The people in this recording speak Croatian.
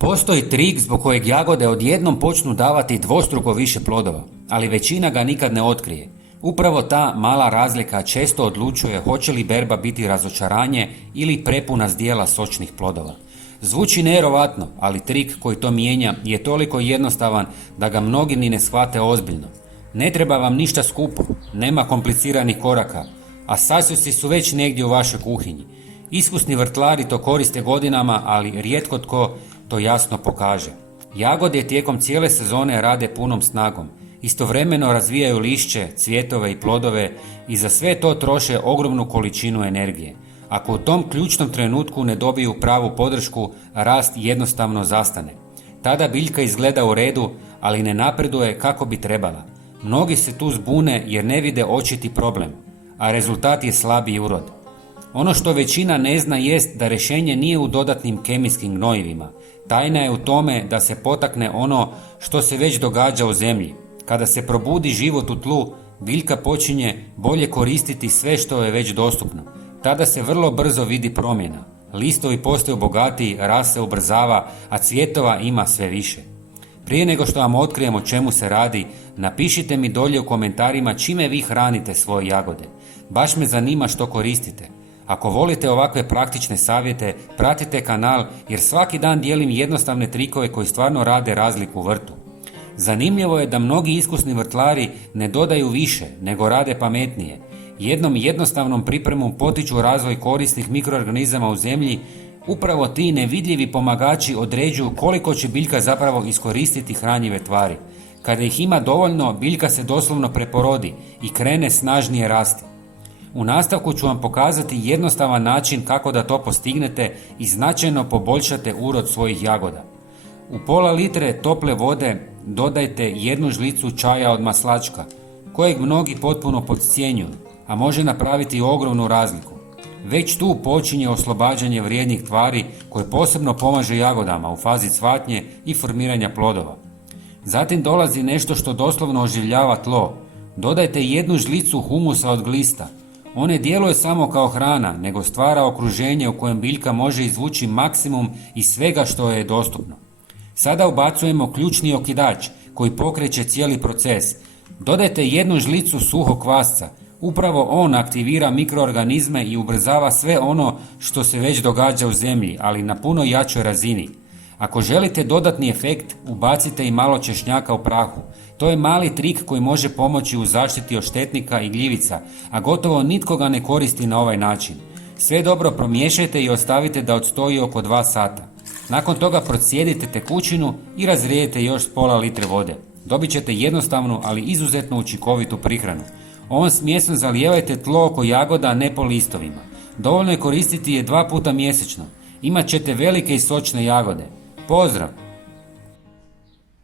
Postoji trik zbog kojeg jagode odjednom počnu davati dvostruko više plodova, ali većina ga nikad ne otkrije. Upravo ta mala razlika često odlučuje hoće li berba biti razočaranje ili prepuna zdjela sočnih plodova. Zvuči nevjerovatno, ali trik koji to mijenja je toliko jednostavan da ga mnogi ni ne shvate ozbiljno. Ne treba vam ništa skupo, nema kompliciranih koraka, a sastojci su već negdje u vašoj kuhinji. Iskusni vrtlari to koriste godinama, ali rijetko tko to jasno pokaže. Jagode tijekom cijele sezone rade punom snagom. Istovremeno razvijaju lišće, cvjetove i plodove i za sve to troše ogromnu količinu energije. Ako u tom ključnom trenutku ne dobiju pravu podršku, rast jednostavno zastane. Tada biljka izgleda u redu, ali ne napreduje kako bi trebala. Mnogi se tu zbune jer ne vide očiti problem, a rezultat je slabiji urod. Ono što većina ne zna jest da rješenje nije u dodatnim kemijskim gnojivima. Tajna je u tome da se potakne ono što se već događa u zemlji. Kada se probudi život u tlu, biljka počinje bolje koristiti sve što je već dostupno. Tada se vrlo brzo vidi promjena. Listovi postaju bogatiji, rast se ubrzava, a cvjetova ima sve više. Prije nego što vam otkrijem o čemu se radi, napišite mi dolje u komentarima čime vi hranite svoje jagode. Baš me zanima što koristite. Ako volite ovakve praktične savjete, pratite kanal jer svaki dan dijelim jednostavne trikove koji stvarno rade razliku u vrtu. Zanimljivo je da mnogi iskusni vrtlari ne dodaju više, nego rade pametnije. Jednom jednostavnom pripremom potiču razvoj korisnih mikroorganizama u zemlji. Upravo ti nevidljivi pomagači određuju koliko će biljka zapravo iskoristiti hranjive tvari. Kada ih ima dovoljno, biljka se doslovno preporodi i krene snažnije rasti. U nastavku ću vam pokazati jednostavan način kako da to postignete i značajno poboljšate urod svojih jagoda. U pola litre tople vode dodajte 1 žlicu čaja od maslačka, kojeg mnogi potpuno podcjenjuju, a može napraviti ogromnu razliku. Već tu počinje oslobađanje vrijednih tvari koje posebno pomaže jagodama u fazi cvatnje i formiranja plodova. Zatim dolazi nešto što doslovno oživljava tlo. Dodajte 1 žlicu humusa od glista. On ne djeluje samo kao hrana, nego stvara okruženje u kojem biljka može izvući maksimum iz svega što je dostupno. Sada ubacujemo ključni okidač koji pokreće cijeli proces. Dodajte 1 žlicu suhog kvasca. Upravo on aktivira mikroorganizme i ubrzava sve ono što se već događa u zemlji, ali na puno jačoj razini. Ako želite dodatni efekt, ubacite i malo češnjaka u prahu. To je mali trik koji može pomoći u zaštiti od štetnika i gljivica, a gotovo nitko ga ne koristi na ovaj način. Sve dobro promiješajte i ostavite da odstoji oko 2 sata. Nakon toga procijedite tekućinu i razrijedite još s pola litre vode. Dobit ćete jednostavnu, ali izuzetno učinkovitu prihranu. Ovom smjesom zalijevajte tlo oko jagoda, ne po listovima. Dovoljno je koristiti je 2 puta mjesečno. Imat ćete velike i sočne jagode. Pozdrav!